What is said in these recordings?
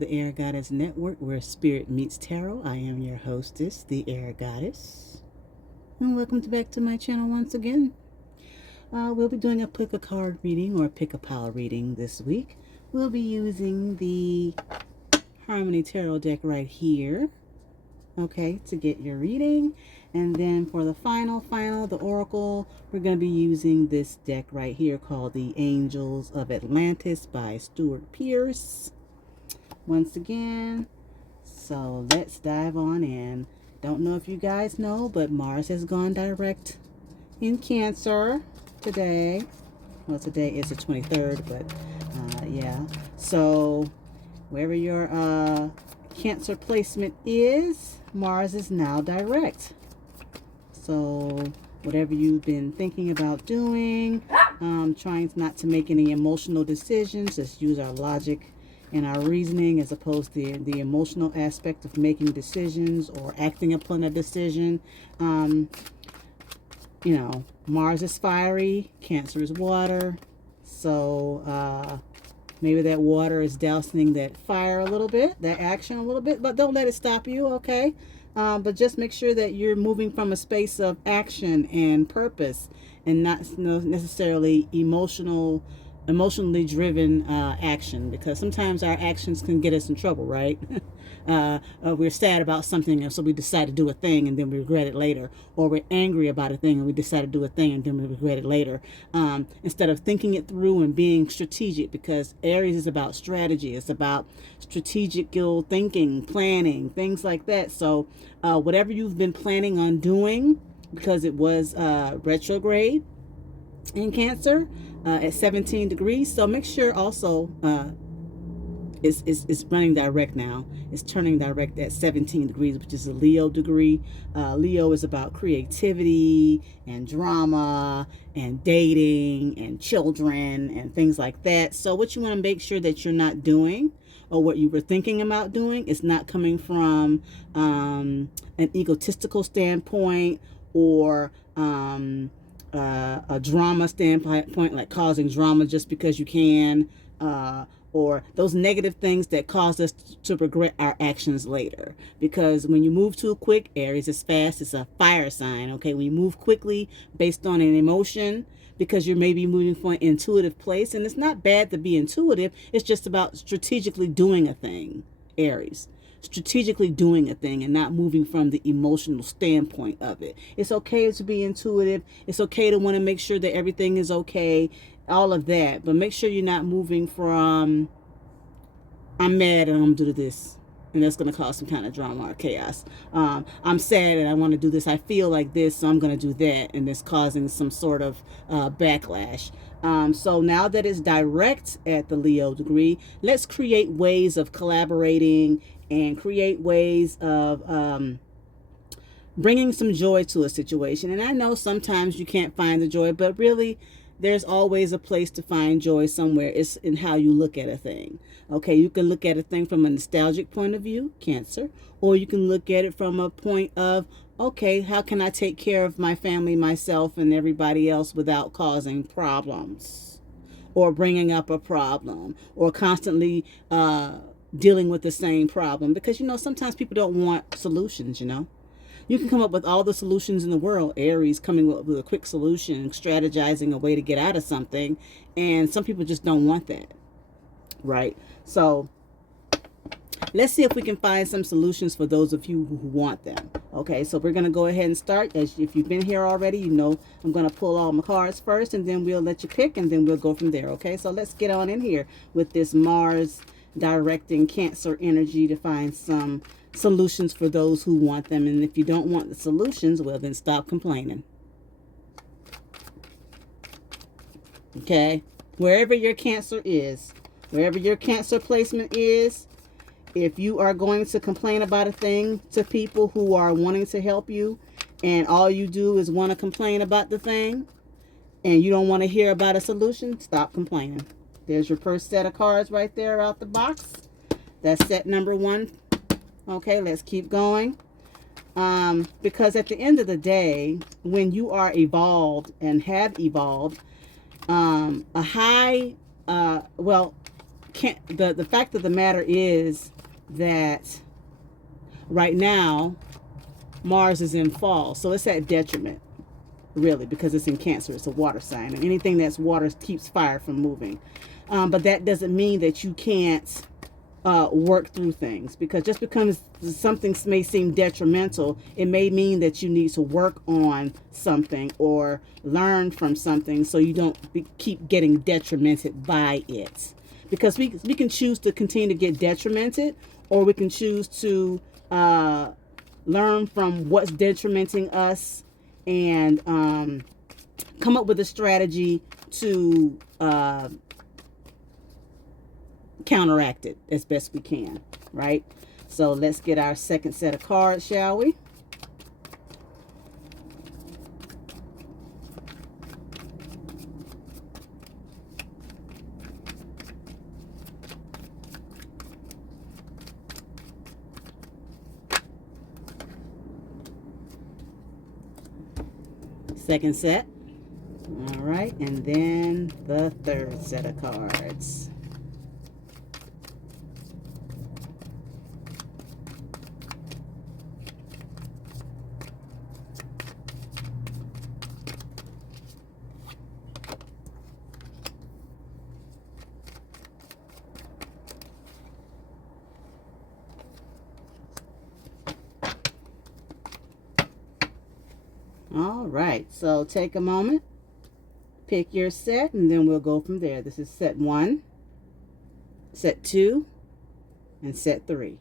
the Air Goddess Network, where spirit meets tarot. I am your hostess, the Air Goddess. And welcome back to my channel once again. We'll be doing a pick a card reading or pick a pile reading this week. We'll be using the Harmony Tarot deck right here, okay, to get your reading. And then for the final, the Oracle, we're going to be using this deck right here called the Angels of Atlantis by Stuart Pearce. Once again, so let's dive on in. Don't know if you guys know, but Mars has gone direct in Cancer today. Well, today is the 23rd, but yeah. So wherever your Cancer placement is, Mars is now direct. So whatever you've been thinking about doing, trying not to make any emotional decisions, just use our logic and our reasoning as opposed to the emotional aspect of making decisions or acting upon a decision. You know, Mars is fiery, Cancer is water. So maybe that water is dousing that fire a little bit, that action a little bit, but don't let it stop you, okay? But just make sure that you're moving from a space of action and purpose and not necessarily emotionally driven action, because sometimes our actions can get us in trouble, right? We're sad about something and so we decide to do a thing and then we regret it later, or we're angry about a thing and we decide to do a thing and then we regret it later, instead of thinking it through and being strategic, because Aries is about strategy. It's about strategic thinking, planning, things like that. So whatever you've been planning on doing, because it was retrograde in Cancer at 17 degrees, so make sure also it's running direct now. It's turning direct at 17 degrees, which is a Leo degree. Leo is about creativity and drama and dating and children and things like that. So what you want to make sure that you're not doing, or what you were thinking about doing, is not coming from an egotistical standpoint or a drama standpoint, like causing drama just because you can, or those negative things that cause us to regret our actions later. Because when you move too quick, Aries is fast, it's a fire sign, okay? When you move quickly based on an emotion, because you're maybe moving from an intuitive place, and it's not bad to be intuitive, it's just about strategically doing a thing, Aries. Strategically doing a thing and not moving from the emotional standpoint of it. It's okay to be intuitive. It's okay to want to make sure that everything is okay, all of that. But make sure you're not moving from, I'm mad and I'm going to do this, and that's going to cause some kind of drama or chaos. I'm sad and I want to do this. I feel like this, so I'm going to do that, and it's causing some sort of backlash. So now that it's direct at the Leo degree, let's create ways of collaborating and create ways of bringing some joy to a situation. And I know sometimes you can't find the joy, but really there's always a place to find joy somewhere. It's in how you look at a thing. Okay, you can look at a thing from a nostalgic point of view, Cancer, or you can look at it from a point of, okay, how can I take care of my family, myself, and everybody else without causing problems or bringing up a problem or constantly dealing with the same problem? Because, you know, sometimes people don't want solutions, you know. You can come up with all the solutions in the world, Aries, coming up with a quick solution, strategizing a way to get out of something, and some people just don't want that, right? So let's see if we can find some solutions for those of you who want them. Okay, so we're going to go ahead and start. As if you've been here already, you know I'm going to pull all my cards first, and then we'll let you pick, and then we'll go from there. Okay, so let's get on in here with this Mars directing Cancer energy to find some solutions for those who want them. And if you don't want the solutions, well, then stop complaining. Okay, wherever your Cancer is, wherever your Cancer placement is, if you are going to complain about a thing to people who are wanting to help you, and all you do is want to complain about the thing, and you don't want to hear about a solution, stop complaining. There's your first set of cards right there out the box. That's set number 1. Okay, let's keep going. Because at the end of the day, when you are evolved and have evolved, the fact of the matter is that right now Mars is in fall, so it's at detriment, really, because it's in Cancer. It's a water sign, and anything that's water keeps fire from moving. But that doesn't mean that you can't work through things, because just because something may seem detrimental, it may mean that you need to work on something or learn from something so you don't keep getting detrimented by it. Because we can choose to continue to get detrimented, or we can choose to learn from what's detrimenting us and come up with a strategy to counteract it as best we can, right? So let's get our second set of cards, shall we? Second set. All right, and then the third set of cards. All right, so take a moment, pick your set, and then we'll go from there. This is set 1, set 2, and set 3.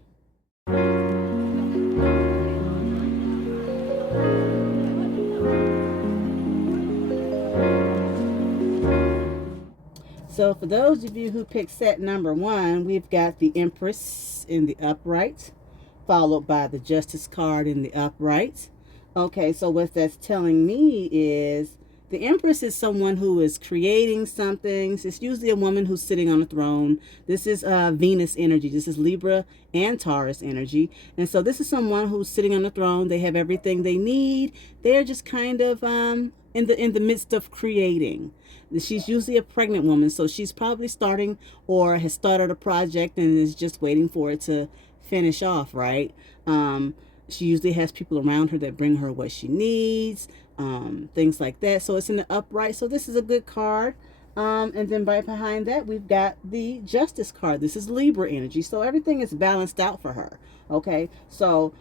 So for those of you who picked set number 1, we've got the Empress in the upright, followed by the Justice card in the upright. Okay, so what that's telling me is the Empress is someone who is creating something. It's usually a woman who's sitting on a throne. This is Venus energy. This is Libra and Taurus energy. And so this is someone who's sitting on the throne. They have everything they need. They're just kind of in the midst of creating. She's usually a pregnant woman, so she's probably starting or has started a project and is just waiting for it to finish off, right? She usually has people around her that bring her what she needs, things like that. So it's in the upright. So this is a good card. And then right behind that, we've got the Justice card. This is Libra energy. So everything is balanced out for her. Okay. So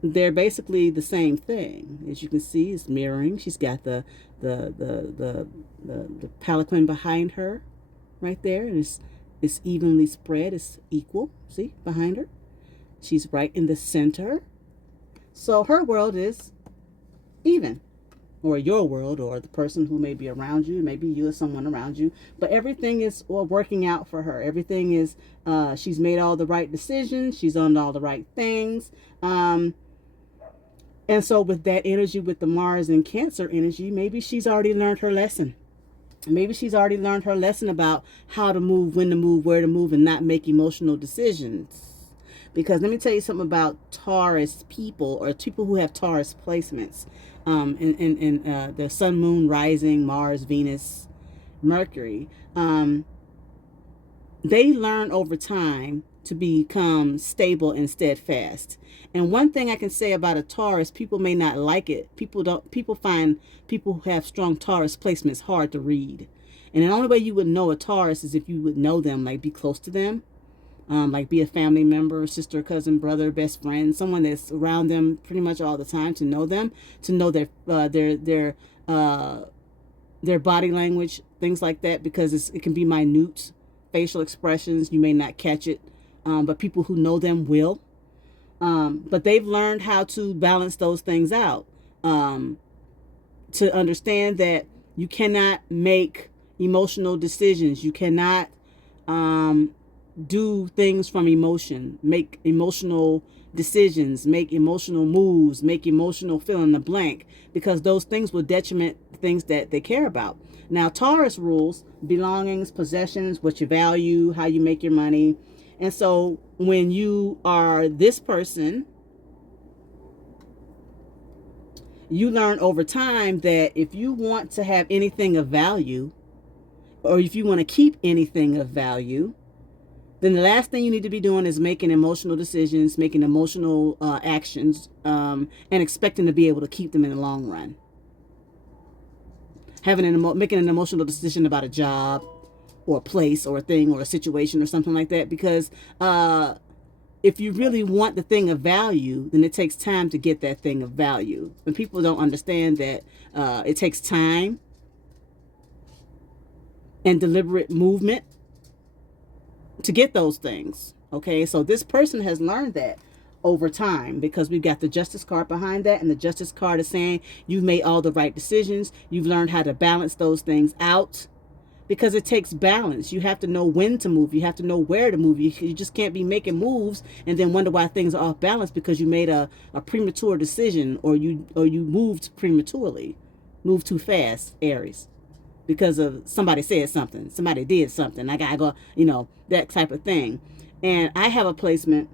they're basically the same thing. As you can see, it's mirroring. She's got the palanquin behind her right there. And it's evenly spread. It's equal. See, behind her. She's right in the center. So her world is even, or your world, or the person who may be around you, maybe you or someone around you, but everything is working out for her. Everything is, she's made all the right decisions. She's on all the right things. And so with that energy, with the Mars and Cancer energy, maybe she's already learned her lesson. Maybe she's already learned her lesson about how to move, when to move, where to move, and not make emotional decisions. Because let me tell you something about Taurus people, or people who have Taurus placements in the Sun, Moon, Rising, Mars, Venus, Mercury. They learn over time to become stable and steadfast. And one thing I can say about a Taurus, people may not like it. People find people who have strong Taurus placements hard to read. And the only way you would know a Taurus is if you would know them, like be close to them. Like be a family member, sister, cousin, brother, best friend, someone that's around them pretty much all the time, to know them, to know their body language, things like that, because it can be minute facial expressions. You may not catch it, but people who know them will. But they've learned how to balance those things out, to understand that you cannot make emotional decisions. You cannot do things from emotion, make emotional decisions, make emotional moves, make emotional fill in the blank, because those things will detriment things that they care about. Now, Taurus rules belongings, possessions, what you value, how you make your money. And so when you are this person, you learn over time that if you want to have anything of value, or if you want to keep anything of value, then the last thing you need to be doing is making emotional decisions, making emotional actions, and expecting to be able to keep them in the long run. Making an emotional decision about a job or a place or a thing or a situation or something like that, because if you really want the thing of value, then it takes time to get that thing of value. And people don't understand that it takes time and deliberate movement to get those things. Okay, so this person has learned that over time, because we've got the justice card behind that, and the justice card is saying you've made all the right decisions. You've learned how to balance those things out, because it takes balance. You have to know when to move. You have to know where to move. You just can't be making moves and then wonder why things are off balance because you made a premature decision, or you moved prematurely, moved too fast, Aries, because of somebody said something, somebody did something. I gotta go, that type of thing. And I have a placement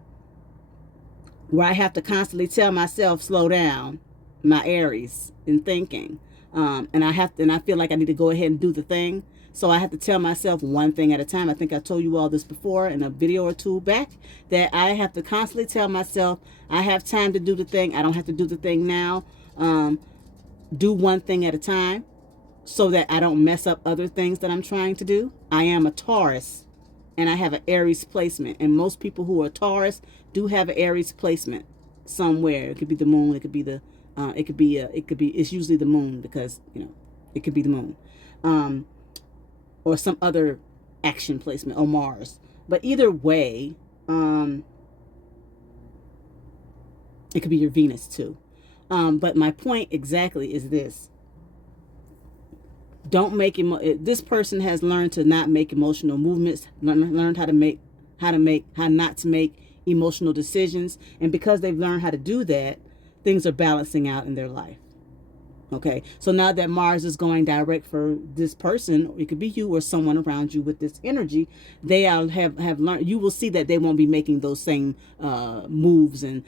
where I have to constantly tell myself, slow down, my Aries, in thinking. And I feel like I need to go ahead and do the thing. So I have to tell myself one thing at a time. I think I told you all this before in a video or two back, that I have to constantly tell myself, I have time to do the thing. I don't have to do the thing now. Do one thing at a time, so that I don't mess up other things that I'm trying to do. I am a Taurus, and I have an Aries placement. And most people who are Taurus do have an Aries placement somewhere. It could be the moon. It could be it's usually the moon, because, it could be the moon. Or some other action placement, or Mars. But either way, it could be your Venus too. But my point exactly is this. Don't make this person has learned to not make emotional movements, learned how not to make emotional decisions, and because they've learned how to do that, things are balancing out in their life. Okay, so now that Mars is going direct for this person, it could be you or someone around you with this energy, they have learned. You will see that they won't be making those same moves, and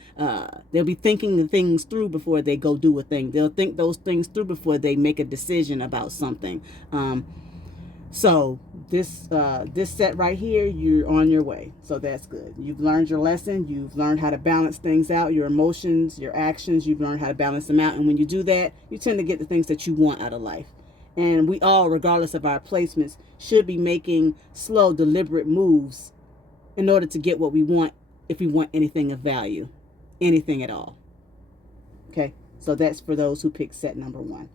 they'll be thinking the things through before they go do a thing. They'll think those things through before they make a decision about something. So this set right here, you're on your way. So that's good. You've learned your lesson. You've learned how to balance things out, your emotions, your actions. You've learned how to balance them out. And when you do that, you tend to get the things that you want out of life. And we all, regardless of our placements, should be making slow, deliberate moves in order to get what we want, if we want anything of value, anything at all. Okay, so that's for those who pick set number 1.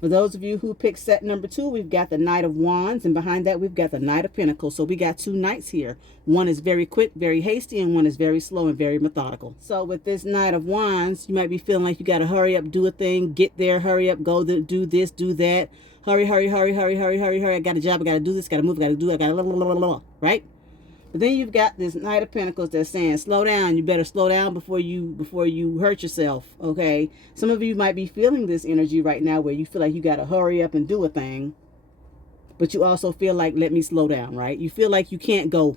For those of you who picked set number 2, we've got the Knight of Wands, and behind that we've got the Knight of Pentacles. So we got 2 knights here. One is very quick, very hasty, and one is very slow and very methodical. So with this Knight of Wands, you might be feeling like you got to hurry up, do a thing, get there, hurry up, go do this, do that. Hurry, hurry, hurry, hurry, hurry, hurry, hurry. I got a job, I got to do this, got to move, got to do it, got to right? But then you've got this Knight of Pentacles that's saying, slow down. You better slow down before you hurt yourself, okay? Some of you might be feeling this energy right now where you feel like you got to hurry up and do a thing. But you also feel like, let me slow down, right? You feel like you can't go.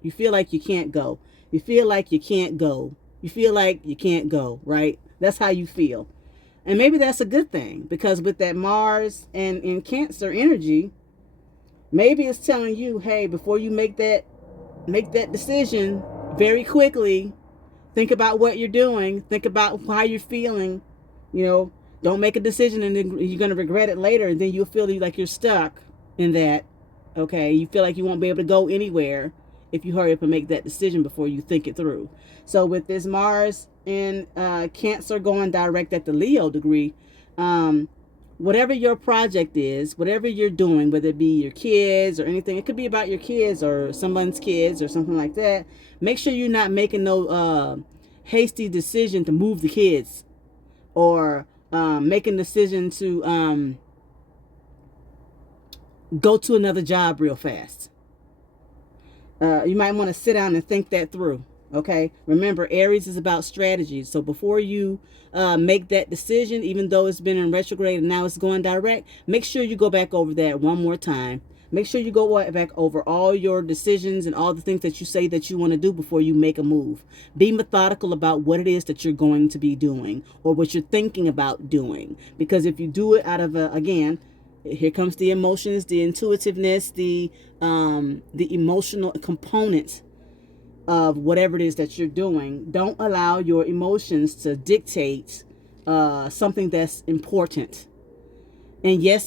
You feel like you can't go. You feel like you can't go. You feel like you can't go, right? That's how you feel. And maybe that's a good thing, because with that Mars and in Cancer energy, maybe it's telling you, hey, before you make that decision very quickly, think about what you're doing, think about how you're feeling, don't make a decision and then you're going to regret it later, and then you'll feel like you're stuck in that. Okay, you feel like you won't be able to go anywhere if you hurry up and make that decision before you think it through. So with this Mars in Cancer going direct at the Leo degree, whatever your project is, whatever you're doing, whether it be your kids or anything, it could be about your kids or someone's kids or something like that. Make sure you're not making no hasty decision to move the kids, or making a decision to go to another job real fast. You might want to sit down and think that through. Okay, remember, Aries is about strategy. So before you make that decision, even though it's been in retrograde and now it's going direct, make sure you go back over that one more time. Make sure you go back over all your decisions and all the things that you say that you want to do before you make a move. Be methodical about what it is that you're going to be doing, or what you're thinking about doing. Because if you do it out of, again, Here comes the emotions, the intuitiveness, the emotional components of whatever it is that you're doing. Don't allow your emotions to dictate something that's important. And yes,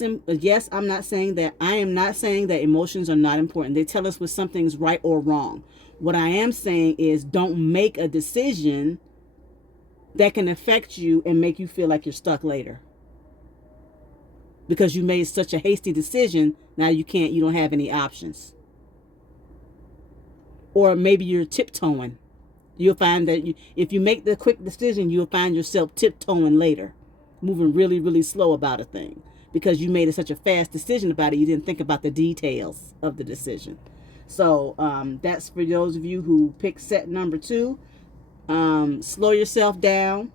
I'm not saying that. I am not saying that emotions are not important. They tell us when something's right or wrong. What I am saying is don't make a decision that can affect you and make you feel like you're stuck later. Because you made such a hasty decision, now you don't have any options. Or maybe you're tiptoeing. You'll find that if you make the quick decision, you'll find yourself tiptoeing later, moving really, really slow about a thing. Because you made such a fast decision about it, you didn't think about the details of the decision. So that's for those of you who pick set number 2. Slow yourself down.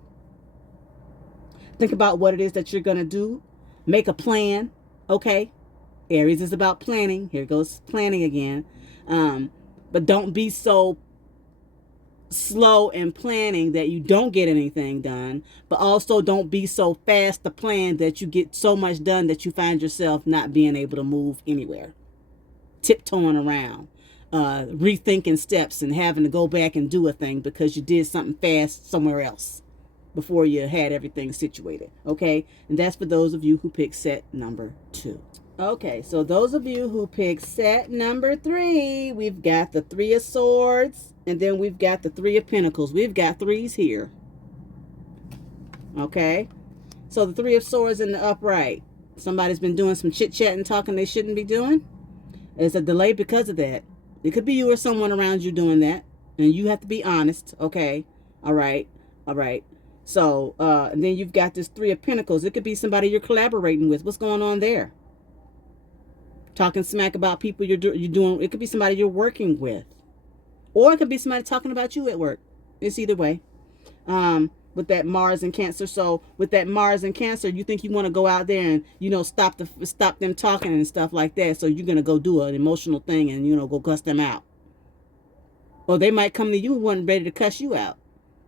Think about what it is that you're going to do. Make a plan. Okay. Aries is about planning. Here goes planning again. But don't be so slow in planning that you don't get anything done, but also don't be so fast to plan that you get so much done that you find yourself not being able to move anywhere, tiptoeing around, rethinking steps and having to go back and do a thing because you did something fast somewhere else before you had everything situated. Okay, and that's for those of you who pick set number 2. Okay, so those of you who pick set number 3, we've got the 3 of Swords, and then we've got the 3 of Pentacles. We've got 3s here. Okay, so the 3 of Swords in the upright. Somebody's been doing some chit-chatting, talking they shouldn't be doing. There's a delay because of that. It could be you or someone around you doing that, and you have to be honest. Okay, all right. So, and then you've got this 3 of Pentacles. It could be somebody you're collaborating with. What's going on there? Talking smack about people you're doing. It could be somebody you're working with, or it could be somebody talking about you at work. It's either way. With that Mars and Cancer. So with that Mars and Cancer, you think you want to go out there and stop them talking and stuff like that. So you're gonna go do an emotional thing and go cuss them out, or they might come to you and want ready to cuss you out.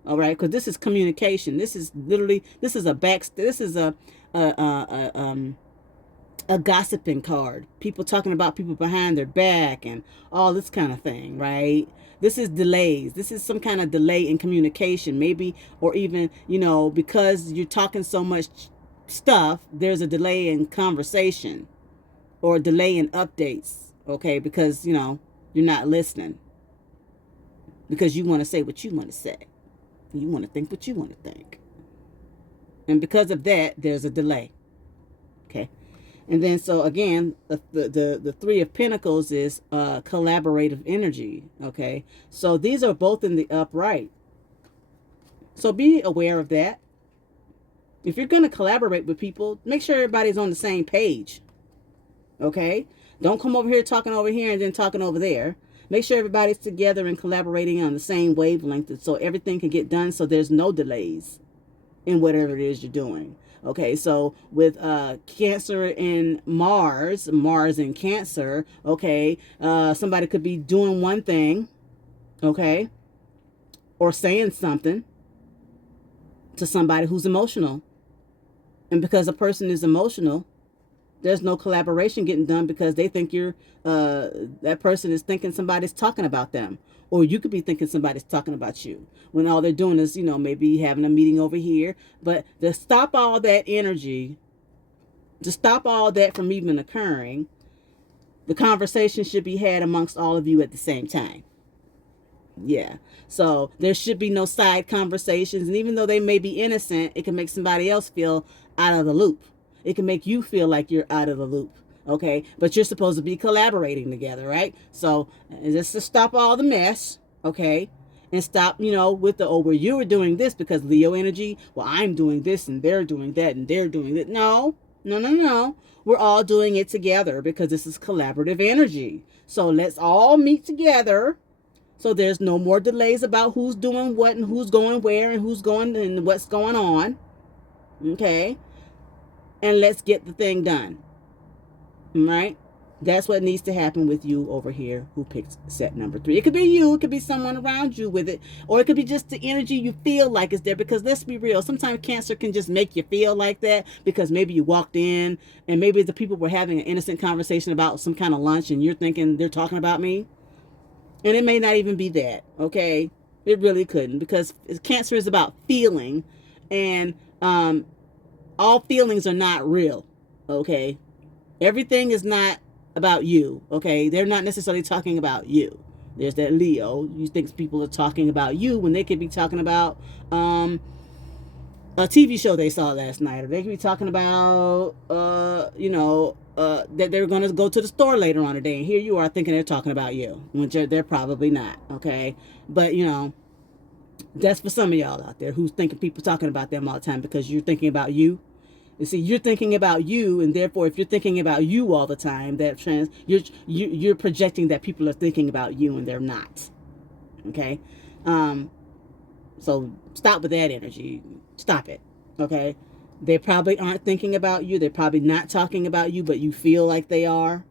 All right, because this is communication. This is a gossiping card. People talking about people behind their back and all this kind of thing, right? This is delays. This is some kind of delay in communication, maybe, or even, because you're talking so much stuff, there's a delay in conversation or a delay in updates, okay? Because, you're not listening. Because you want to say what you want to say. You want to think what you want to think. And because of that, there's a delay. Okay. And then, so again, the 3 of Pentacles is collaborative energy. Okay. So these are both in the upright. So be aware of that. If you're going to collaborate with people, make sure everybody's on the same page. Okay. Don't come over here talking over here and then talking over there. Make sure everybody's together and collaborating on the same wavelength so everything can get done so there's no delays in whatever it is you're doing. Okay, so with Cancer and Mars and Cancer, okay, somebody could be doing one thing, okay, or saying something to somebody who's emotional. And because a person is emotional, there's no collaboration getting done because they think that person is thinking somebody's talking about them. Or you could be thinking somebody's talking about you. When all they're doing is, maybe having a meeting over here. But to stop all that energy, to stop all that from even occurring, the conversation should be had amongst all of you at the same time. Yeah. So there should be no side conversations. And even though they may be innocent, it can make somebody else feel out of the loop. It can make you feel like you're out of the loop, okay? But you're supposed to be collaborating together, right? So just to stop all the mess, okay? And stop, with well, you were doing this because Leo energy. Well, I'm doing this and they're doing that and they're doing that. No. We're all doing it together because this is collaborative energy. So let's all meet together. So there's no more delays about who's doing what and who's going where and who's going and what's going on, okay? And let's get the thing done. All right? That's what needs to happen with you over here who picked set number 3. It could be you, it could be someone around you with it, or it could be just the energy you feel like is there, because let's be real, sometimes Cancer can just make you feel like that because maybe you walked in and maybe the people were having an innocent conversation about some kind of lunch and you're thinking they're talking about me. And it may not even be that, okay? It really couldn't, because Cancer is about feeling, and all feelings are not real, okay? Everything is not about you, okay? They're not necessarily talking about you. There's that Leo. You think people are talking about you when they could be talking about a TV show they saw last night, or they could be talking about, that they're going to go to the store later on today, and here you are thinking they're talking about you, when they're probably not, okay? But, that's for some of y'all out there who's thinking people talking about them all the time because you're thinking about you. You see, you're thinking about you, and therefore, if you're thinking about you all the time, you're projecting that people are thinking about you, and they're not. Okay, so stop with that energy. Stop it. Okay, they probably aren't thinking about you. They're probably not talking about you, but you feel like they are.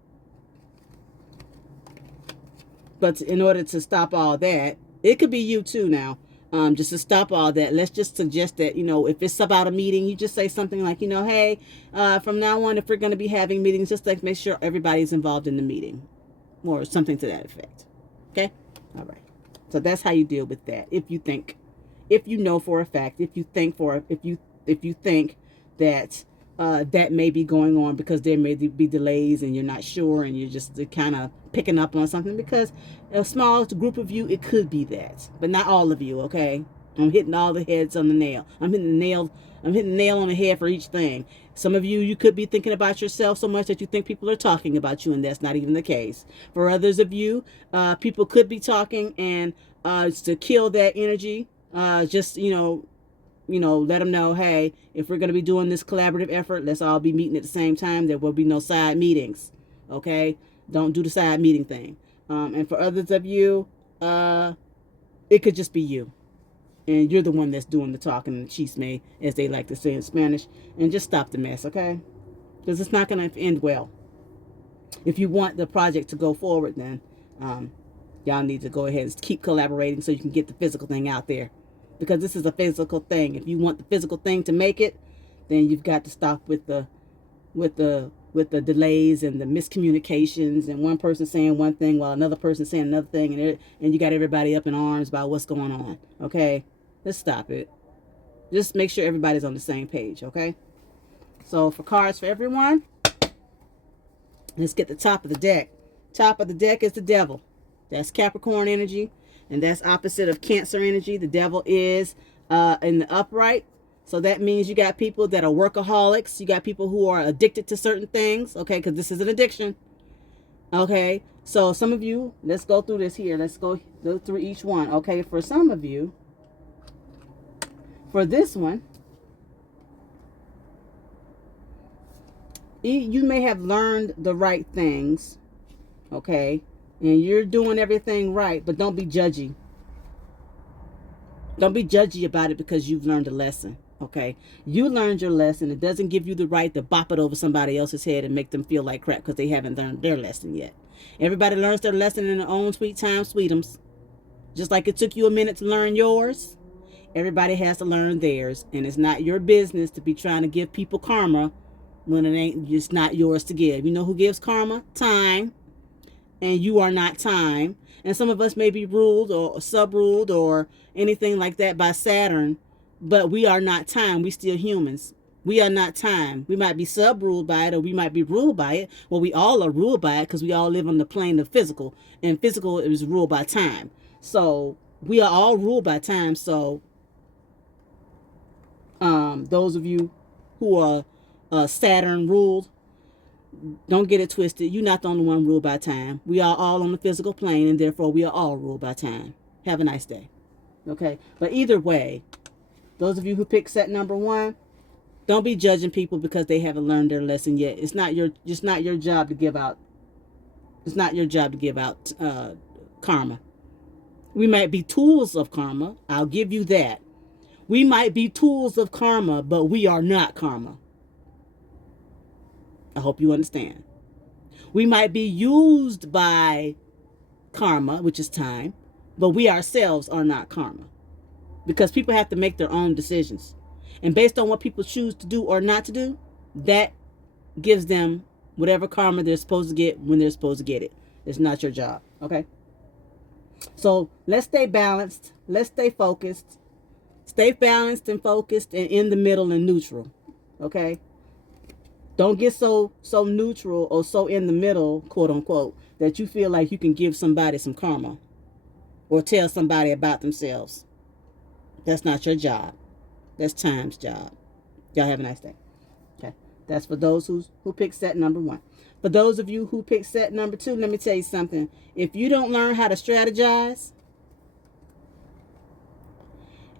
But in order to stop all that, it could be you too now. Just to stop all that, let's just suggest that, if it's about a meeting, you just say something like, hey, from now on, if we're going to be having meetings, just like make sure everybody's involved in the meeting, or something to that effect. Okay? All right. So that's how you deal with that. If you know for a fact, if you think that that may be going on, because there may be delays and you're not sure and you're just kind of picking up on something, because a small group of you, it could be that, but not all of you. Okay, I'm hitting all the heads on the nail. I'm hitting the nail on the head for each thing. Some of you could be thinking about yourself so much that you think people are talking about you, and that's not even the case. For others of you, people could be talking, and to kill that energy, just let them know, hey, if we're going to be doing this collaborative effort, let's all be meeting at the same time. There will be no side meetings. Okay? Don't do the side meeting thing. And for others of you, it could just be you. And you're the one that's doing the talking and the chisme, as they like to say in Spanish. And just stop the mess, okay? Because it's not going to end well. If you want the project to go forward, then y'all need to go ahead and keep collaborating so you can get the physical thing out there. Because this is a physical thing. If you want the physical thing to make it, then you've got to stop with the delays and the miscommunications, and one person saying one thing while another person saying another thing, and you got everybody up in arms about what's going on. Okay, let's stop it. Just make sure everybody's on the same page. Okay. So for cards for everyone, let's get the top of the deck. Top of the deck is the Devil. That's Capricorn energy. And that's opposite of Cancer energy. The Devil is in the upright. So that means you got people that are workaholics. You got people who are addicted to certain things. Okay, because this is an addiction. Okay, so some of you, let's go through this here. Let's go through each one. Okay, for some of you, for this one, you may have learned the right things. Okay. And you're doing everything right, but don't be judgy. Don't be judgy about it because you've learned a lesson, okay? You learned your lesson. It doesn't give you the right to bop it over somebody else's head and make them feel like crap because they haven't learned their lesson yet. Everybody learns their lesson in their own sweet time, sweetums. Just like it took you a minute to learn yours, everybody has to learn theirs. And it's not your business to be trying to give people karma when it ain't just not yours to give. You know who gives karma? Time. And you are not time. And some of us may be ruled or sub-ruled or anything like that by Saturn, but we are not time. We still humans. We are not time. We might be sub-ruled by it, or we might be ruled by it. Well, we all are ruled by it because we all live on the plane of physical, and physical is ruled by time. So we are all ruled by time. So those of you who are Saturn ruled, don't get it twisted. You're not the only one ruled by time. We are all on the physical plane, and therefore we are all ruled by time. Have a nice day. Okay? But either way, those of you who pick set number 1, don't be judging people because they haven't learned their lesson yet. It's not your job to give out. It's not your job to give out karma. We might be tools of karma. I'll give you that. We might be tools of karma, but we are not karma. I hope you understand. We might be used by karma, which is time, but we ourselves are not karma, because people have to make their own decisions. And based on what people choose to do or not to do, that gives them whatever karma they're supposed to get when they're supposed to get it. It's not your job, okay? So let's stay balanced. Let's stay focused. Stay balanced and focused and in the middle and neutral, okay? Don't get so neutral or so in the middle, quote unquote, that you feel like you can give somebody some karma or tell somebody about themselves. That's not your job. That's time's job. Y'all have a nice day. Okay. That's for those who pick set number 1. For those of you who pick set number 2, let me tell you something. If you don't learn how to strategize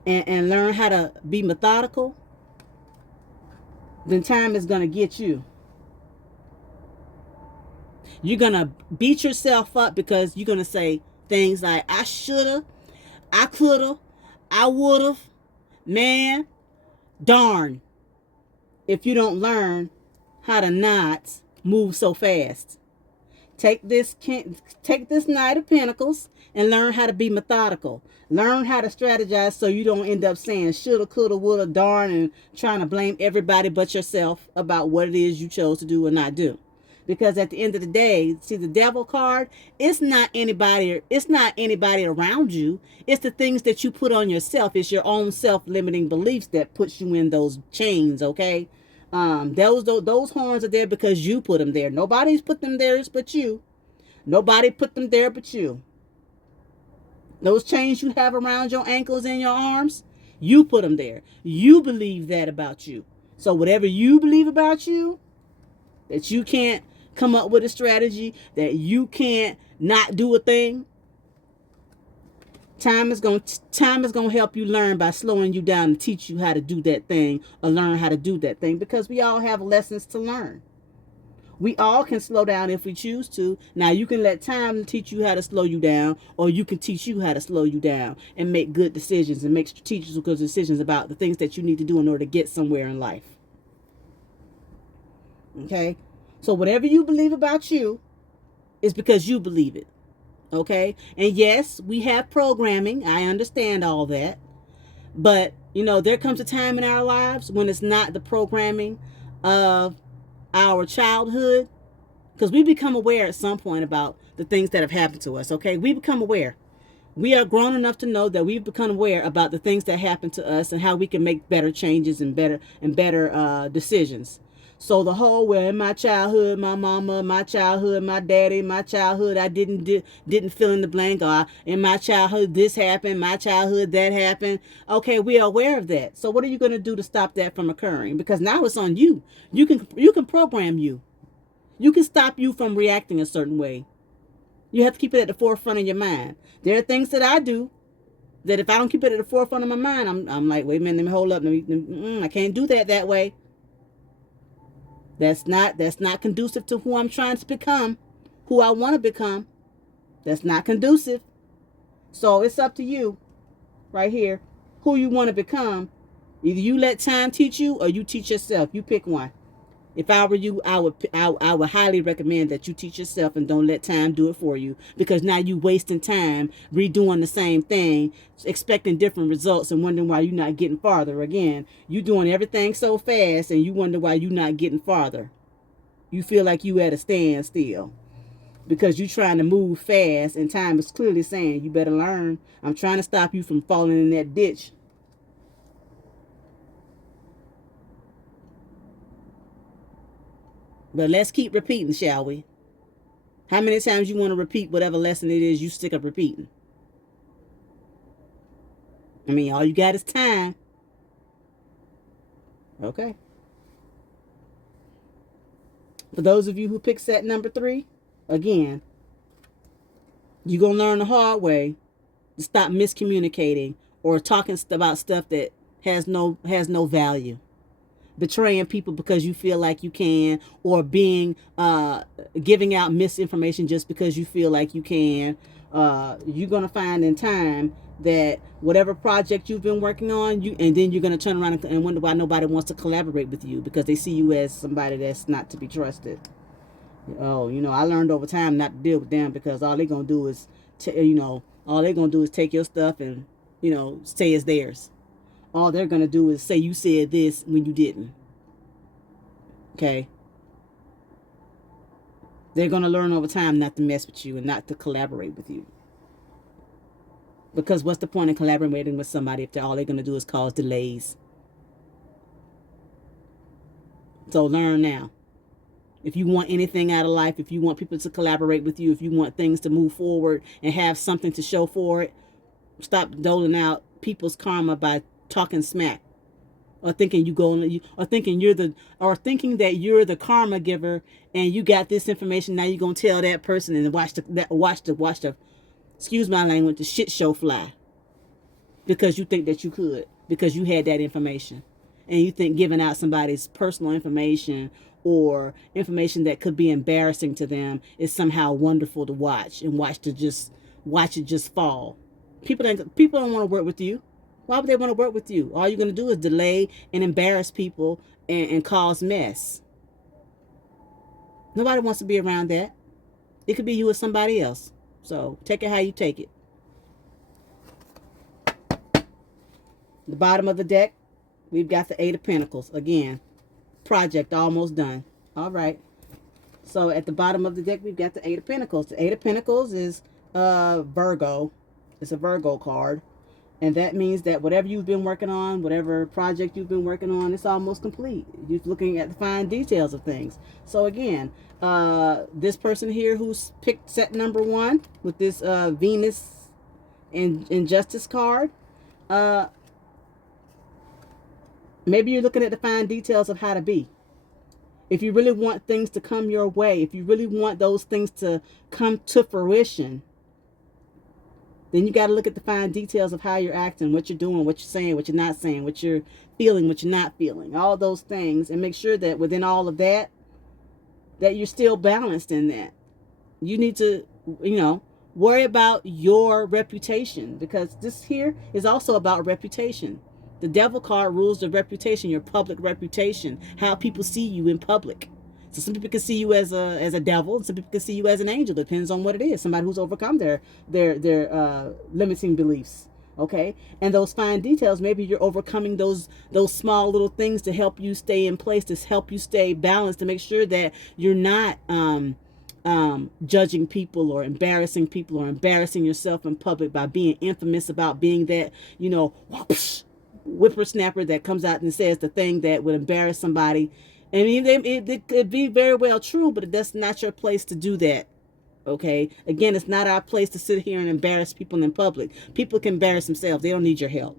and learn how to be methodical, then time is going to get you. You're going to beat yourself up because you're going to say things like, I shoulda, I coulda, I would've, man, darn, if you don't learn how to not move so fast. Take this Knight of Pentacles and learn how to be methodical. Learn how to strategize so you don't end up saying shoulda, coulda, woulda, darn, and trying to blame everybody but yourself about what it is you chose to do or not do. Because at the end of the day, see, the Devil card, it's not anybody around you. It's the things that you put on yourself. It's your own self-limiting beliefs that puts you in those chains, okay? Those horns are there because you put them there. Nobody's put them there but you. Nobody put them there but you. Those chains you have around your ankles and your arms, you put them there. You believe that about you. So whatever you believe about you, that you can't come up with a strategy, that you can't not do a thing, time is going to help you learn by slowing you down and teach you how to do that thing or learn how to do that thing, because we all have lessons to learn. We all can slow down if we choose to. Now, you can let time teach you how to slow you down, or you can teach you how to slow you down and make good decisions and make strategical decisions about the things that you need to do in order to get somewhere in life. Okay? So whatever you believe about you is because you believe it. Okay? And yes, we have programming. I understand all that. But, there comes a time in our lives when it's not the programming of our childhood, because we become aware at some point about the things that have happened to us. Okay? We become aware. We are grown enough to know that we've become aware about the things that happen to us and how we can make better changes and better decisions. So the whole, well, in my childhood, my mama, my childhood, my daddy, my childhood, I didn't fill in the blank, or in my childhood this happened, my childhood that happened. Okay, we are aware of that. So what are you going to do to stop that from occurring? Because now it's on you. You can program you. You can stop you from reacting a certain way. You have to keep it at the forefront of your mind. There are things that I do that if I don't keep it at the forefront of my mind, I'm like, wait a minute, let me hold up. I can't do that way. That's not conducive to who I'm trying to become, who I want to become. That's not conducive. So it's up to you right here, who you want to become. Either you let time teach you or you teach yourself. You pick one. If I were you, I would highly recommend that you teach yourself and don't let time do it for you, because now you wasting time redoing the same thing, expecting different results and wondering why you're not getting farther. Again, you doing everything so fast and you wonder why you're not getting farther. You feel like you at a standstill because you're trying to move fast, and time is clearly saying you better learn. I'm trying to stop you from falling in that ditch. But let's keep repeating, shall we? How many times you want to repeat whatever lesson it is you stick up repeating? I mean, all you got is time. Okay. For those of you who pick set number 3, again, you're going to learn the hard way to stop miscommunicating or talking about stuff that has no value. Betraying people because you feel like you can, or being giving out misinformation just because you feel like you can. You're gonna find in time that whatever project you've been working on, and then you're gonna turn around and wonder why nobody wants to collaborate with you, because they see you as somebody that's not to be trusted. Oh, I learned over time not to deal with them because all they're going to do is, all they're going to do is take your stuff and, say it's theirs. All they're going to do is say you said this when you didn't. Okay? They're going to learn over time not to mess with you and not to collaborate with you. Because what's the point of collaborating with somebody if all they're going to do is cause delays? So learn now. If you want anything out of life, if you want people to collaborate with you, if you want things to move forward and have something to show for it, stop doling out people's karma by talking smack, or thinking thinking that you're the karma giver and you got this information. Now you're gonna tell that person and watch the excuse my language, the shit show fly, because you think that you could, because you had that information, and you think giving out somebody's personal information or information that could be embarrassing to them is somehow wonderful to watch and watch it just fall. People don't want to work with you. Why would they want to work with you? All you're going to do is delay and embarrass people and cause mess. Nobody wants to be around that. It could be you or somebody else. So take it how you take it. The bottom of the deck, we've got the Eight of Pentacles. Again, project almost done. All right. So at the bottom of the deck, we've got the Eight of Pentacles. The Eight of Pentacles is Virgo. It's a Virgo card. And that means that whatever you've been working on, whatever project you've been working on, it's almost complete. You're looking at the fine details of things. So again, this person here who's picked set number 1 with this Venus and Injustice card, maybe you're looking at the fine details of how to be. If you really want things to come your way, if you really want those things to come to fruition, then you got to look at the fine details of how you're acting, what you're doing, what you're saying, what you're not saying, what you're feeling, what you're not feeling, all those things, and make sure that within all of that, that you're still balanced in that. You need to, worry about your reputation, because this here is also about reputation. The Devil card rules the reputation, your public reputation, how people see you in public. So some people can see you as a devil, and some people can see you as an angel. Depends on what it is. Somebody who's overcome their limiting beliefs. Okay, and those fine details. Maybe you're overcoming those small little things to help you stay in place, to help you stay balanced, to make sure that you're not judging people or embarrassing yourself in public by being infamous about being that whippersnapper that comes out and says the thing that would embarrass somebody. I mean, it could be very well true, but that's not your place to do that. Okay? Again, it's not our place to sit here and embarrass people in public. People can embarrass themselves. They don't need your help,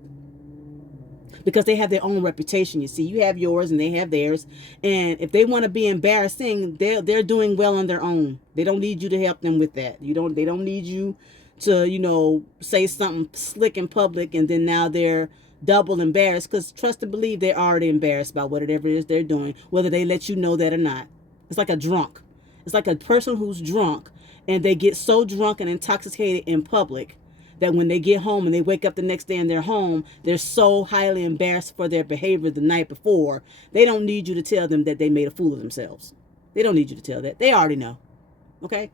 because they have their own reputation. You see, you have yours and they have theirs. And if they want to be embarrassing, they're doing well on their own. They don't need you to help them with that. They don't need you to, say something slick in public and then now they're double embarrassed, because trust and believe they're already embarrassed by whatever it is they're doing, whether they let you know that or not. It's like a drunk. It's like a person who's drunk and they get so drunk and intoxicated in public that when they get home and they wake up the next day in their home, they're so highly embarrassed for their behavior the night before. They don't need you to tell them that they made a fool of themselves. They don't need you to tell that. They already know. Okay?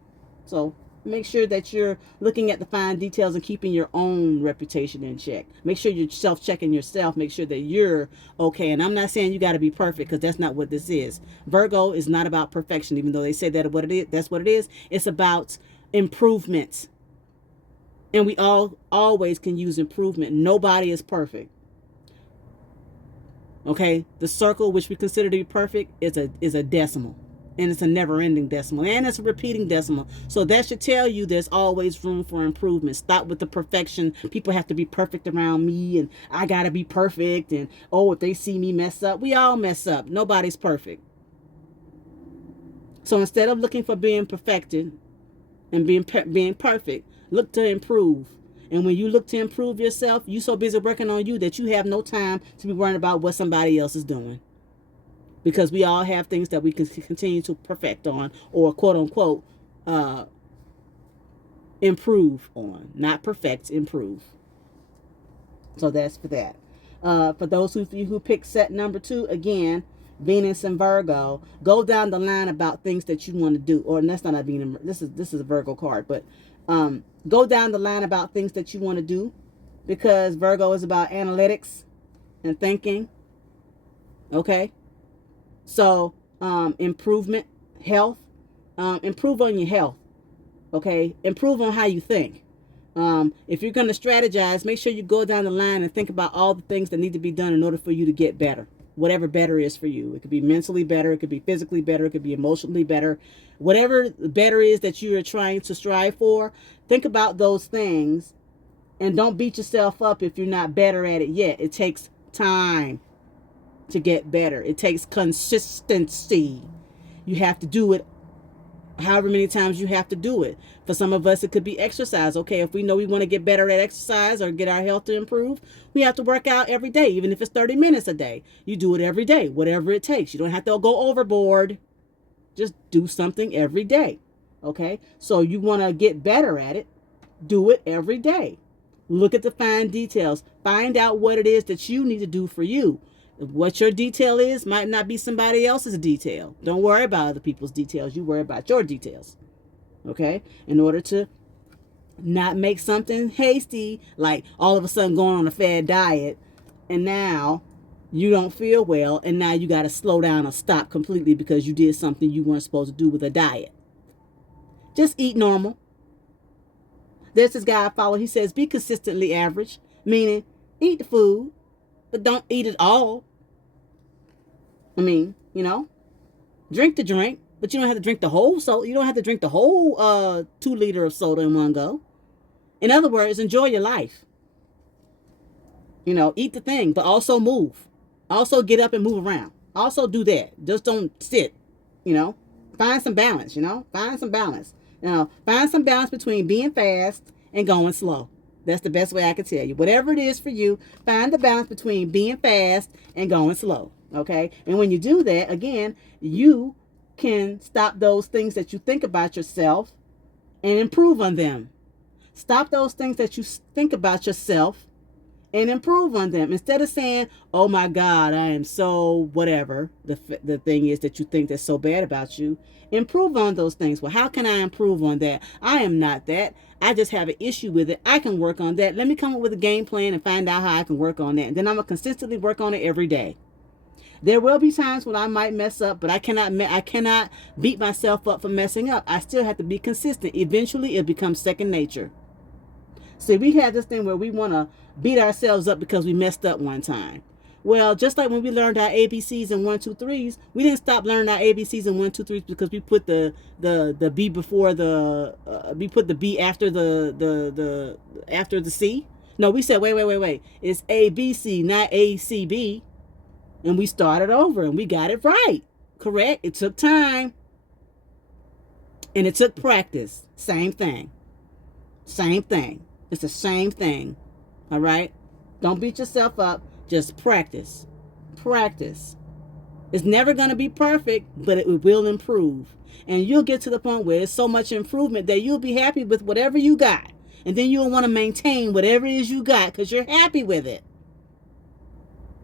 So make sure that you're looking at the fine details and keeping your own reputation in check. Make sure you're self-checking yourself. Make sure that you're okay. And I'm not saying you got to be perfect, because that's not what this is. Virgo is not about perfection, even though they say that what it is. That's what it is. It's about improvement. And we always can use improvement. Nobody is perfect. Okay? The circle, which we consider to be perfect, is a decimal. And it's a never-ending decimal. And it's a repeating decimal. So that should tell you there's always room for improvement. Stop with the perfection. People have to be perfect around me, and I got to be perfect. And, if they see me mess up, we all mess up. Nobody's perfect. So instead of looking for being perfected and being perfect, look to improve. And when you look to improve yourself, you're so busy working on you that you have no time to be worrying about what somebody else is doing. Because we all have things that we can continue to perfect on, or quote unquote improve on. Not perfect, improve. So that's for that. For those of you who picked set number 2, again, Venus and Virgo, go down the line about things that you want to do. Or that's not a Venus. This is a Virgo card, but go down the line about things that you want to do, because Virgo is about analytics and thinking. Okay, so improvement, health, improve on your health. Okay, improve on how you think. If you're going to strategize, make sure you go down the line and think about all the things that need to be done in order for you to get better. Whatever better is for you. It could be mentally better. It could be physically better. It could be emotionally better. Whatever better is that you are trying to strive for, think about those things and don't beat yourself up if you're not better at it yet. It takes time to get better. It takes consistency. You have to do it however many times you have to do it. For some of us, it could be exercise. Okay, if we know we want to get better at exercise or get our health to improve, we have to work out every day, even if it's 30 minutes a day. You do it every day, whatever it takes. You don't have to go overboard. Just do something every day. Okay, so you want to get better at it, do it every day. Look at the fine details. Find out what it is that you need to do for you. What your detail is might not be somebody else's detail. Don't worry about other people's details. You worry about your details. Okay? In order to not make something hasty, like all of a sudden going on a fad diet, and now you don't feel well, and now you got to slow down or stop completely because you did something you weren't supposed to do with a diet. Just eat normal. There's this guy I follow. He says, be consistently average, meaning eat the food, but don't eat it all. I mean, drink the drink, but you don't have to drink the whole soda. You don't have to drink the whole 2 liter of soda in one go. In other words, enjoy your life. Eat the thing, but also move. Also get up and move around. Also do that. Just don't sit. Find some balance. Find some balance. Find some balance between being fast and going slow. That's the best way I can tell you. Whatever it is for you, find the balance between being fast and going slow. Okay? And when you do that, again, you can stop those things that you think about yourself and improve on them. Stop those things that you think about yourself and improve on them. Instead of saying, oh my God, I am so whatever the thing is that you think that's so bad about you, improve on those things. Well, how can I improve on that? I am not that. I just have an issue with it. I can work on that. Let me come up with a game plan and find out how I can work on that. And then I'm going to consistently work on it every day. There will be times when I might mess up, but I cannot beat myself up for messing up. I still have to be consistent. Eventually, it becomes second nature. See, we have this thing where we want to beat ourselves up because we messed up one time. Well, just like when we learned our ABCs and 1, 2, 3s, we didn't stop learning our ABCs and 1, 2, 3s because we put the B before we put the B after the after the C. No, we said wait. It's ABC, not ACB, and we started over and we got it right. Correct? It took time, and it took practice. Same thing. It's the same thing. All right? Don't beat yourself up. Just practice. Practice. It's never going to be perfect, but it will improve. And you'll get to the point where it's so much improvement that you'll be happy with whatever you got. And then you'll want to maintain whatever it is you got because you're happy with it.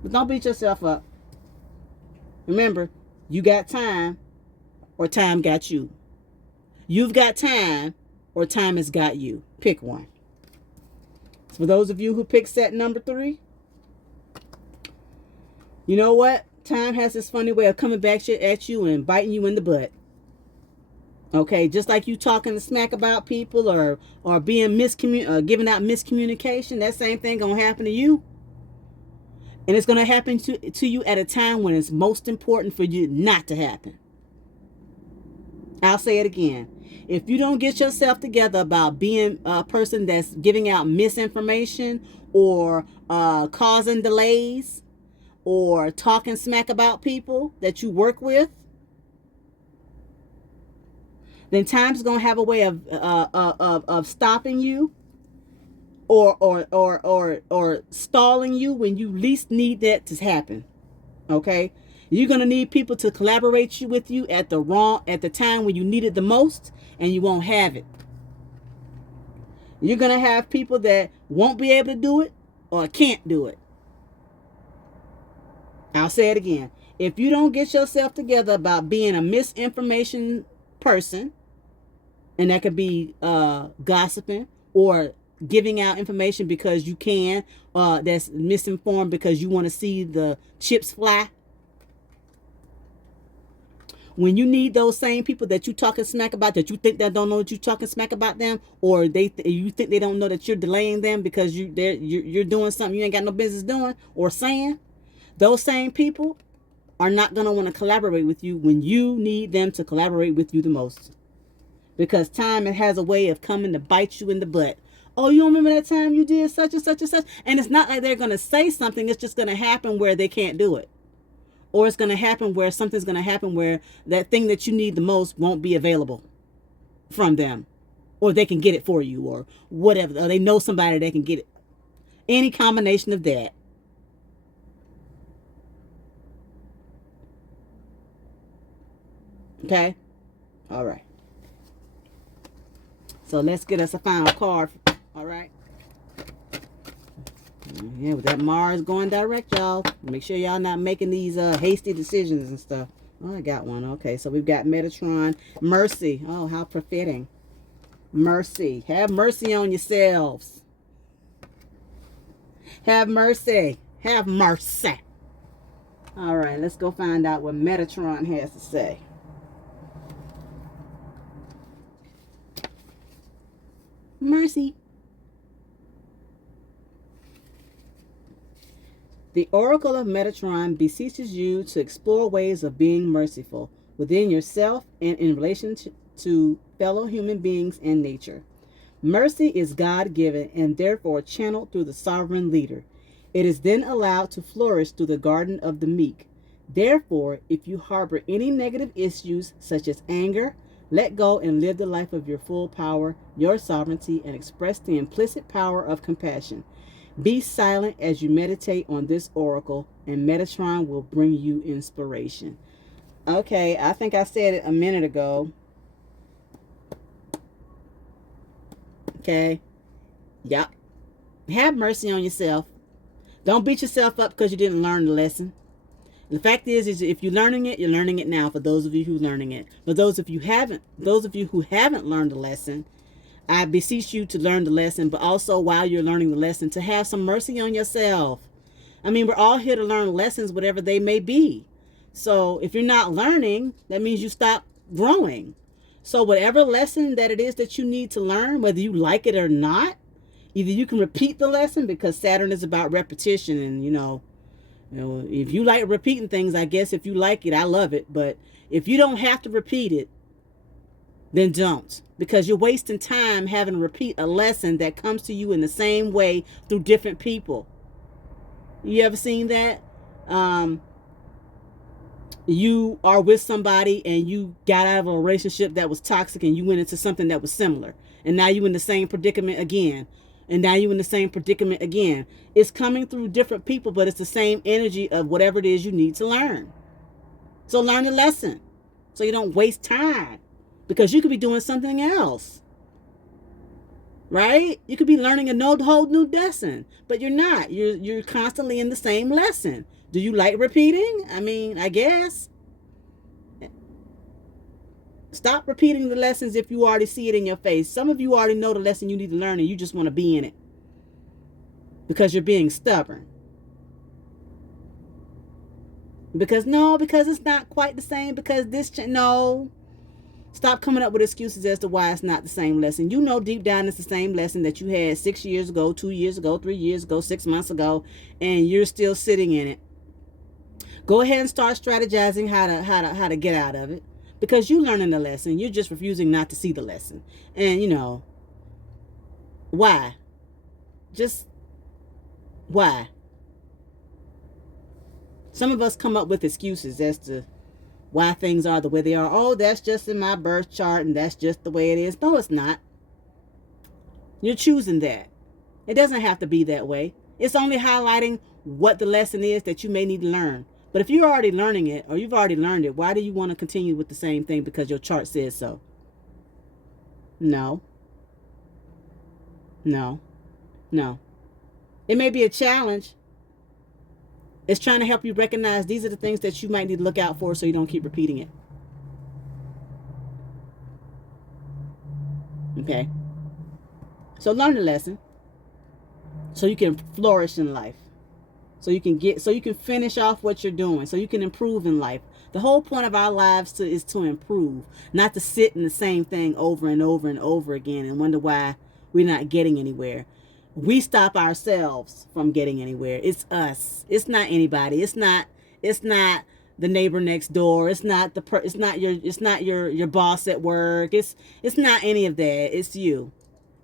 But don't beat yourself up. Remember, you got time or time got you. You've got time or time has got you. Pick one. For those of you who pick set number 3, you know what? Time has this funny way of coming back at you and biting you in the butt. Okay, just like you talking smack about people or being giving out miscommunication, that same thing gonna happen to you. And it's gonna happen to you at a time when it's most important for you not to happen. I'll say it again. If you don't get yourself together about being a person that's giving out misinformation or causing delays or talking smack about people that you work with, then time's going to have a way of stopping you or stalling you when you least need that to happen. Okay? You're going to need people to collaborate with you at the time when you need it the most, and you won't have it. You're going to have people that won't be able to do it or can't do it. I'll say it again. If you don't get yourself together about being a misinformation person, and that could be gossiping or giving out information because you can, that's misinformed because you want to see the chips fly. When you need those same people that you talking smack about, that you think that don't know that you talking smack about them, or you think they don't know that you're delaying them because you're doing something you ain't got no business doing or saying, those same people are not going to want to collaborate with you when you need them to collaborate with you the most. Because time, it has a way of coming to bite you in the butt. Oh, you remember that time you did such and such and such? And it's not like they're going to say something. It's just going to happen where they can't do it. Or it's going to happen where something's going to happen where that thing that you need the most won't be available from them. Or they can get it for you or whatever. Or they know somebody that can get it. Any combination of that. Okay? All right. So let's get us a final card. All right. Yeah, with that Mars going direct, y'all. Make sure y'all not making these hasty decisions and stuff. Oh, I got one. Okay, so we've got Metatron. Mercy. Oh, how prophetic. Mercy. Have mercy on yourselves. Have mercy. Have mercy. All right, let's go find out what Metatron has to say. Mercy. The Oracle of Metatron beseeches you to explore ways of being merciful within yourself and in relation to fellow human beings and nature. Mercy is God-given and therefore channeled through the sovereign leader. It is then allowed to flourish through the garden of the meek. Therefore, if you harbor any negative issues such as anger, let go and live the life of your full power, your sovereignty, and express the implicit power of compassion. Be silent as you meditate on this oracle, and Metatron will bring you inspiration. Okay, I think I said it a minute ago. Okay. Yep. Have mercy on yourself. Don't beat yourself up because you didn't learn the lesson. The fact is if you're learning it, you're learning it now for those of you who are learning it. But those of you who haven't learned the lesson, I beseech you to learn the lesson, but also while you're learning the lesson, to have some mercy on yourself. I mean, we're all here to learn lessons, whatever they may be. So if you're not learning, that means you stop growing. So whatever lesson that it is that you need to learn, whether you like it or not, either you can repeat the lesson because Saturn is about repetition, and you know, if you like repeating things, I guess if you like it, I love it. But if you don't have to repeat it, then don't, because you're wasting time having to repeat a lesson that comes to you in the same way through different people. You ever seen that? You are with somebody and you got out of a relationship that was toxic and you went into something that was similar, and now you're in the same predicament again, and now you're in the same predicament again. It's coming through different people, but it's the same energy of whatever it is you need to learn. So learn the lesson so you don't waste time, because you could be doing something else, right? You could be learning a whole new lesson, but you're not. You're constantly in the same lesson. Do you like repeating? I mean, I guess. Stop repeating the lessons if you already see it in your face. Some of you already know the lesson you need to learn and you just want to be in it because you're being stubborn. Because it's not quite the same, because no. Stop coming up with excuses as to why it's not the same lesson. You know deep down it's the same lesson that you had 6 years ago, 2 years ago, 3 years ago, 6 months ago, and you're still sitting in it. Go ahead and start strategizing how to get out of it, because you're learning the lesson. You're just refusing not to see the lesson. And you know why? Just why? Some of us come up with excuses as to why things are the way they are. Oh, that's just in my birth chart and that's just the way it is. No, it's not. You're choosing that. It doesn't have to be that way. It's only highlighting what the lesson is that you may need to learn. But if you're already learning it, or you've already learned it, why do you want to continue with the same thing because your chart says so? No. No. No. It may be a challenge, It's trying to help you recognize these are the things that you might need to look out for so you don't keep repeating it. Okay? So learn the lesson so you can flourish in life. So you can finish off what you're doing, so you can improve in life. The whole point of our lives is to improve, not to sit in the same thing over and over and over again and wonder why we're not getting anywhere. We stop ourselves from getting anywhere. It's us. It's not anybody. It's not the neighbor next door. It's not your boss at work. It's not any of that. It's you.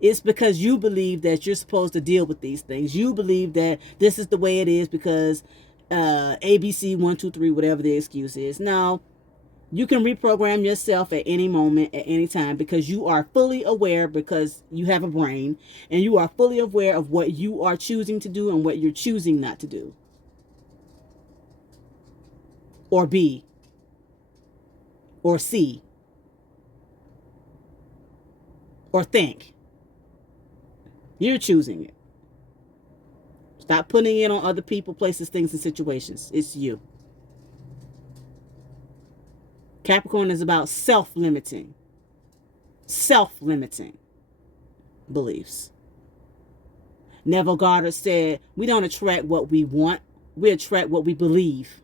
It's because you believe that you're supposed to deal with these things. You believe that this is the way it is because ABC 1 2 3, whatever the excuse is. No, you can reprogram yourself at any moment, at any time, because you are fully aware, because you have a brain, and you are fully aware of what you are choosing to do and what you're choosing not to do, or be, or see, or think. You're choosing it. Stop putting it on other people, places, things, and situations. It's you. Capricorn is about self-limiting beliefs. Neville Goddard said, we don't attract what we want, we attract what we believe.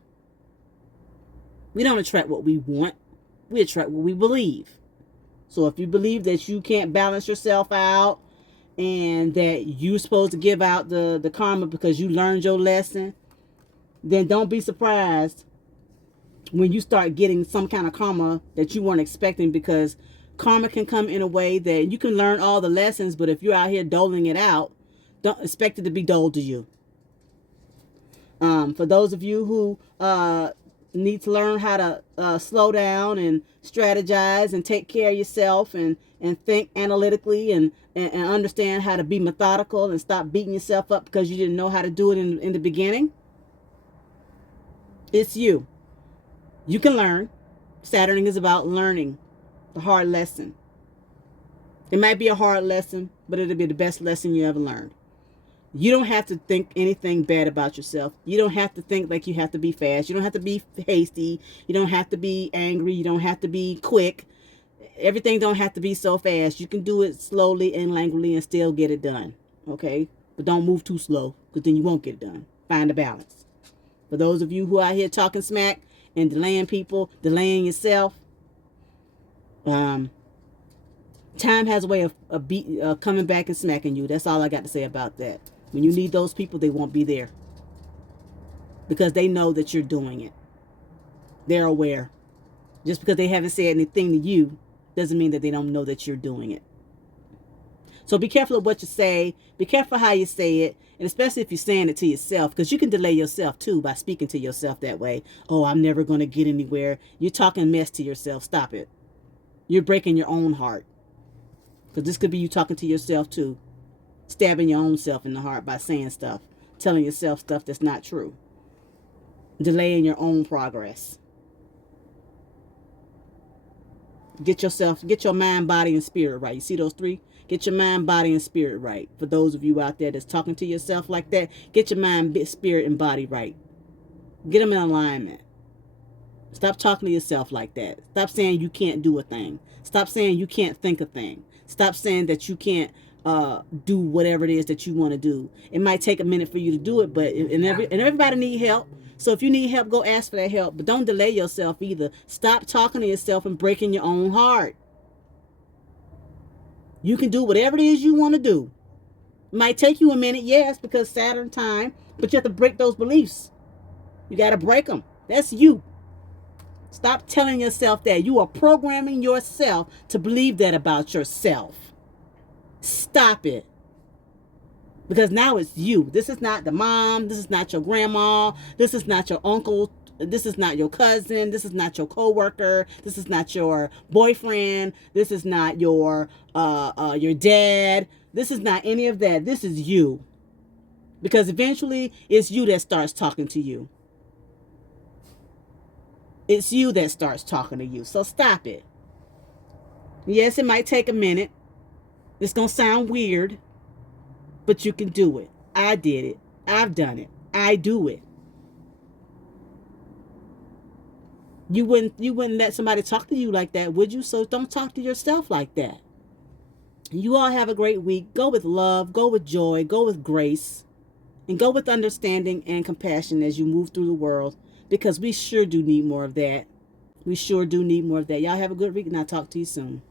We don't attract what we want, we attract what we believe. So if you believe that you can't balance yourself out, and that you're supposed to give out the karma because you learned your lesson, then don't be surprised when you start getting some kind of karma that you weren't expecting, because karma can come in a way that you can learn all the lessons, but if you're out here doling it out, don't expect it to be doled to you. For those of you who need to learn how to slow down and strategize and take care of yourself and think analytically and understand how to be methodical and stop beating yourself up because you didn't know how to do it in the beginning, it's you. You can learn. Saturn is about learning the hard lesson. It might be a hard lesson, but it'll be the best lesson you ever learned. You don't have to think anything bad about yourself. You don't have to think like you have to be fast. You don't have to be hasty. You don't have to be angry. You don't have to be quick. Everything don't have to be so fast. You can do it slowly and languidly and still get it done. Okay? But don't move too slow, because then you won't get it done. Find a balance. For those of you who are out here talking smack and delaying people, delaying yourself, time has a way of coming back and smacking you. That's all I got to say about that. When you need those people, they won't be there, because they know that you're doing it. They're aware. Just because they haven't said anything to you doesn't mean that they don't know that you're doing it. So be careful of what you say. Be careful how you say it. And especially if you're saying it to yourself, because you can delay yourself too by speaking to yourself that way. Oh, I'm never going to get anywhere. You're talking mess to yourself. Stop it. You're breaking your own heart. Because this could be you talking to yourself too. Stabbing your own self in the heart by saying stuff. Telling yourself stuff that's not true. Delaying your own progress. Get your mind, body, and spirit right. You see those three? Get your mind, body, and spirit right. For those of you out there that's talking to yourself like that, get your mind, spirit, and body right. Get them in alignment. Stop talking to yourself like that. Stop saying you can't do a thing. Stop saying you can't think a thing. Stop saying that you can't do whatever it is that you want to do. It might take a minute for you to do it, but everybody need help. So if you need help, go ask for that help. But don't delay yourself either. Stop talking to yourself and breaking your own heart. You can do whatever it is you want to do. It might take you a minute, yes, because Saturn time, but you have to break those beliefs. You got to break them. That's you. Stop telling yourself that. You are programming yourself to believe that about yourself. Stop it. Because now it's you. This is not the mom. This is not your grandma. This is not your uncle. This is not your cousin. This is not your coworker. This is not your boyfriend. This is not your dad. This is not any of that. This is you. Because eventually it's you that starts talking to you. It's you that starts talking to you. So stop it. Yes, it might take a minute. It's going to sound weird, but you can do it. I did it. I've done it. I do it. You wouldn't let somebody talk to you like that, would you? So don't talk to yourself like that. You all have a great week. Go with love, go with joy, go with grace, and go with understanding and compassion as you move through the world, because we sure do need more of that. We sure do need more of that. Y'all have a good week, and I'll talk to you soon.